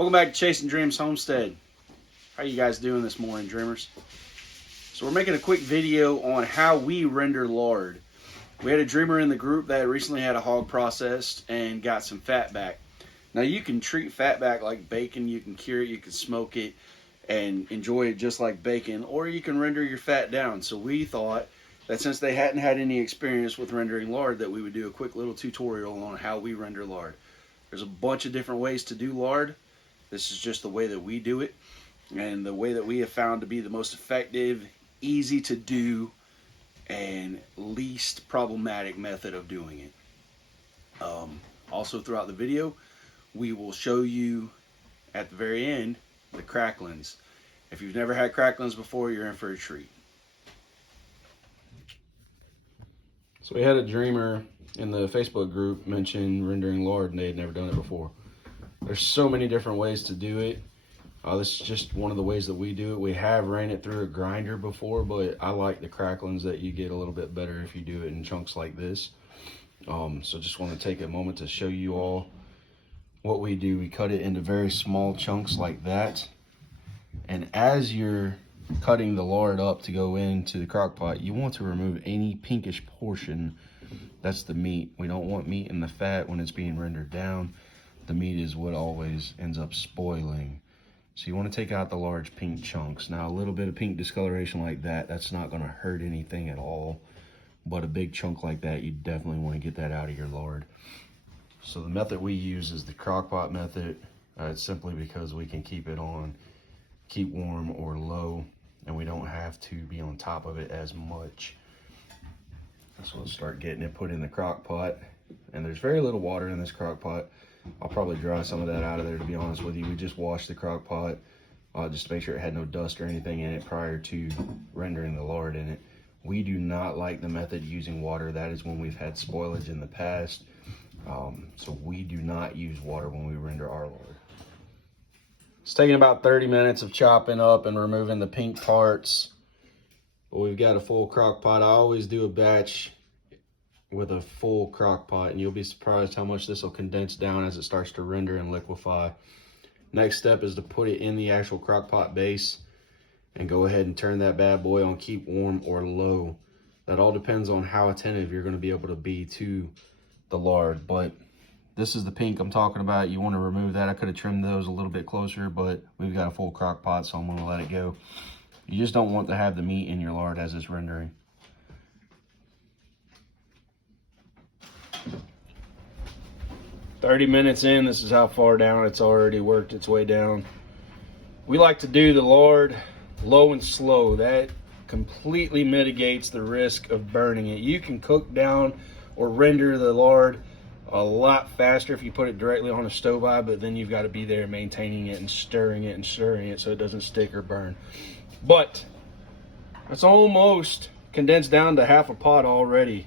Welcome back to Chasing Dreams Homestead. How you guys doing this morning, dreamers? So we're making a quick video on how we render lard. We had a dreamer in the group that recently had a hog processed and got some fat back. Now you can treat fat back like bacon, you can cure it, you can smoke it and enjoy it just like bacon, or you can render your fat down. So we thought that since they hadn't had any experience with rendering lard, that we would do a quick little tutorial on how we render lard. There's a bunch of different ways to do lard. This is just the way that we do it, and the way that we have found to be the most effective, easy to do, and least problematic method of doing it. Also throughout the video, we will show you at the very end the cracklings. If you've never had cracklings before, you're in for a treat. So we had a dreamer in the Facebook group mention rendering lard, and they had never done it before. There's so many different ways to do it. This is just one of the ways that we do it. We have ran it through a grinder before, but I like the cracklings that you get a little bit better if you do it in chunks like this. So just want to take a moment to show you all what we do. We cut it into very small chunks like that. And as you're cutting the lard up to go into the crock pot, you want to remove any pinkish portion. That's the meat. We don't want meat in the fat when it's being rendered down. The meat is what always ends up spoiling. So you want to take out the large pink chunks. Now a little bit of pink discoloration like that, that's not going to hurt anything at all. But a big chunk like that, you definitely want to get that out of your lard. So the method we use is the crock pot method. It's simply because we can keep it on, keep warm or low, and we don't have to be on top of it as much. So we'll start getting it put in the crock pot. And there's very little water in this crock pot. I'll probably dry some of that out of there, to be honest with you. We just washed the crock pot just to make sure it had no dust or anything in it prior to rendering the lard in it. We do not like the method using water. That is when we've had spoilage in the past. So we do not use water when we render our lard. It's taking about 30 minutes of chopping up and removing the pink parts. But we've got a full crock pot. I always do a batch with a full crock pot, and you'll be surprised how much this will condense down as it starts to render and liquefy. Next step is to put it in the actual crock pot base and go ahead and turn that bad boy on keep warm or low. That all depends on how attentive you're going to be able to be to the lard. But this is the pink I'm talking about. You want to remove that. I could have trimmed those a little bit closer, but we've got a full crock pot, so I'm going to let it go. You just don't want to have the meat in your lard as it's rendering. "30 minutes in, this is how far down it's already worked its way down. We like to do the lard low and slow. That completely mitigates the risk of burning it. You can cook down or render the lard a lot faster if you put it directly on a stove eye, but then you've got to be there maintaining it and stirring it so it doesn't stick or burn. But it's almost condensed down to half a pot already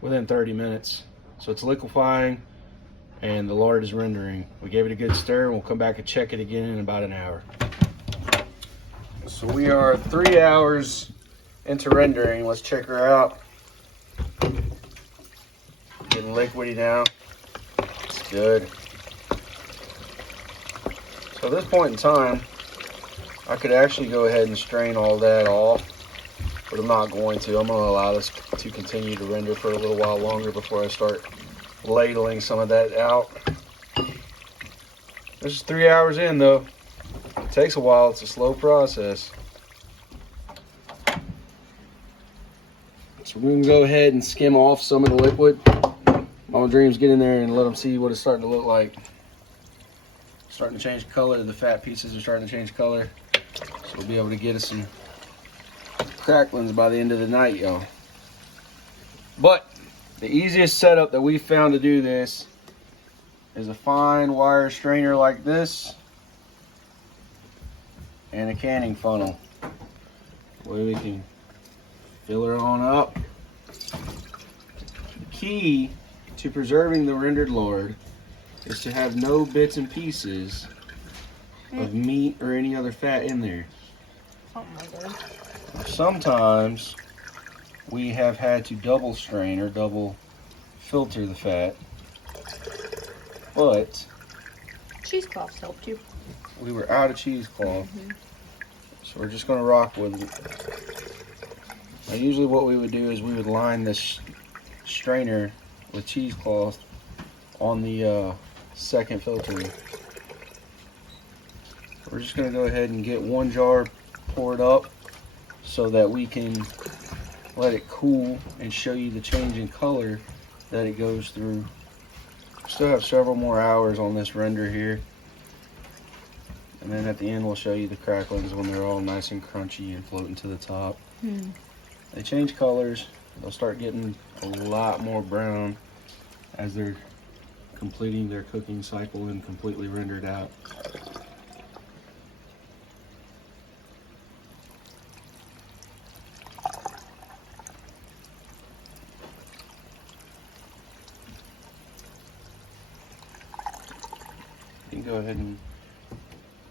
within 30 minutes. So it's liquefying and the lard is rendering. We gave it a good stir, and we'll come back and check it again in about an hour. So we are 3 hours into rendering. Let's check her out. Getting liquidy now. It's good. So at this point in time, I could actually go ahead and strain all that off, but I'm not going to. I'm going to allow this to continue to render for a little while longer before I start ladling some of that out. This is 3 hours in though. It takes a while. It's a slow process. So we're going to go ahead and skim off some of the liquid. Mama Dreams, get in there and let them see what it's starting to look like. It's starting to change color. The fat pieces are starting to change color. So we'll be able to get us some cracklings by the end of the night, y'all. But the easiest setup that we found to do this is a fine wire strainer like this and a canning funnel where we can fill her on up. The key to preserving the rendered lard is to have no bits and pieces of meat or any other fat in there. Oh my God. Sometimes we have had to double strain or double filter the fat, but cheesecloths helped you. We were out of cheesecloth, so we're just gonna rock with it. Now, usually what we would do is we would line this strainer with cheesecloth on the second filter. We're just gonna go ahead and get one jar poured up so that we can let it cool and show you the change in color that it goes through. Still have several more hours on this render here, and then at the end we'll show you the cracklings when they're all nice and crunchy and floating to the top. They change colors. They'll start getting a lot more brown as they're completing their cooking cycle and completely rendered out. You can go ahead and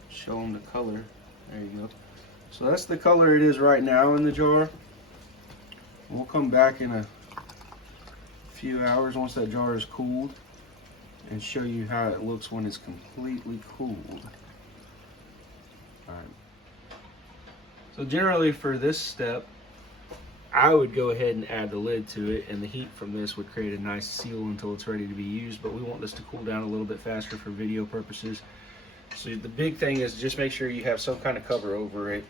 show them the color. There you go. So that's the color it is right now in the jar. We'll come back in a few hours once that jar is cooled and show you how it looks when it's completely cooled. Alright. So generally for this step, I would go ahead and add the lid to it, and the heat from this would create a nice seal until it's ready to be used, but we want this to cool down a little bit faster for video purposes. So the big thing is just make sure you have some kind of cover over it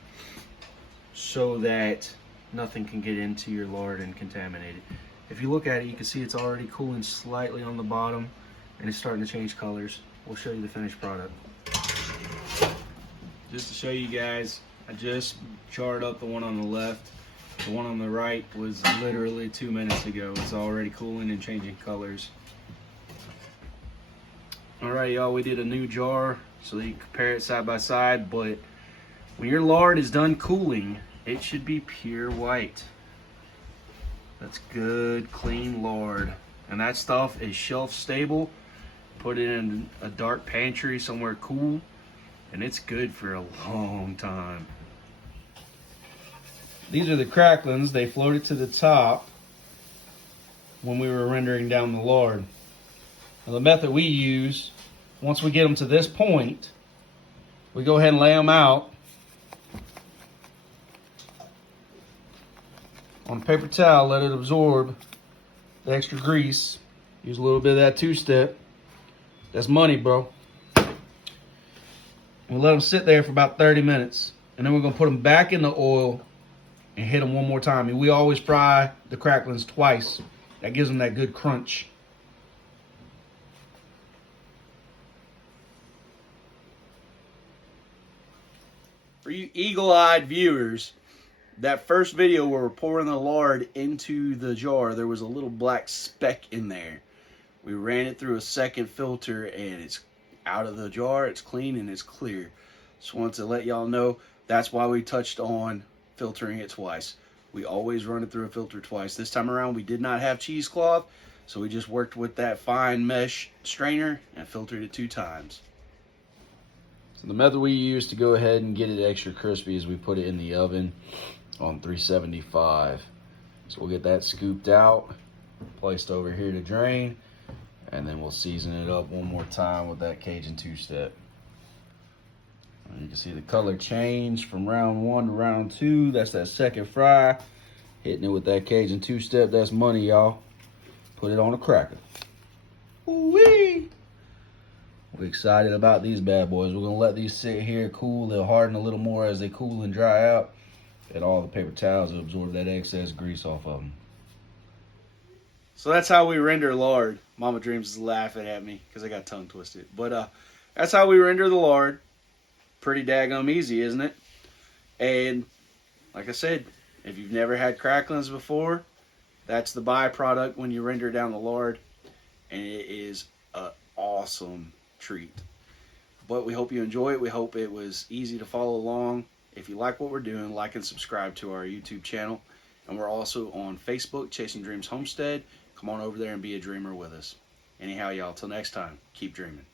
so that nothing can get into your lard and contaminate it. If you look at it, you can see it's already cooling slightly on the bottom and it's starting to change colors. We'll show you the finished product. Just to show you guys, I just jarred up the one on the left. The one on the right was literally 2 minutes ago. It's already cooling and changing colors. Alright y'all, we did a new jar so that you can compare it side by side, but when your lard is done cooling, it should be pure white. That's good, clean lard. And that stuff is shelf stable. Put it in a dark pantry somewhere cool, and it's good for a long time. These are the cracklings. They floated to the top when we were rendering down the lard. Now the method we use, once we get them to this point, we go ahead and lay them out on a paper towel, let it absorb the extra grease. Use a little bit of that two-step. That's money, bro. We'll let them sit there for about 30 minutes, and then we're gonna put them back in the oil and hit them one more time. And we always fry the cracklings twice. That gives them that good crunch. For you eagle-eyed viewers, that first video where we're pouring the lard into the jar, there was a little black speck in there. We ran it through a second filter and it's out of the jar, it's clean and it's clear. Just wanted to let y'all know that's why we touched on filtering it twice. We always run it through a filter twice. This time around we did not have cheesecloth, so we just worked with that fine mesh strainer and filtered it 2 times. So the method we use to go ahead and get it extra crispy is we put it in the oven on 375. So we'll get that scooped out, placed over here to drain, and then we'll season it up one more time with that Cajun two-step. You can see the color change from round 1 to round 2. That's that second fry. Hitting it with that Cajun two-step, that's money, y'all. Put it on a cracker. Ooh-wee! We're excited about these bad boys. We're gonna let these sit here, cool. They'll harden a little more as they cool and dry out. And all the paper towels will absorb that excess grease off of them. So that's how we render lard. Mama Dreams is laughing at me because I got tongue twisted. But that's how we render the lard. Pretty daggum easy, isn't it? And like I said, if you've never had cracklings before, that's the byproduct when you render down the lard. And it is an awesome treat. But we hope you enjoy it. We hope it was easy to follow along. If you like what we're doing, like and subscribe to our YouTube channel. And we're also on Facebook, Chasing Dreams Homestead. Come on over there and be a dreamer with us. Anyhow, y'all, till next time, keep dreaming.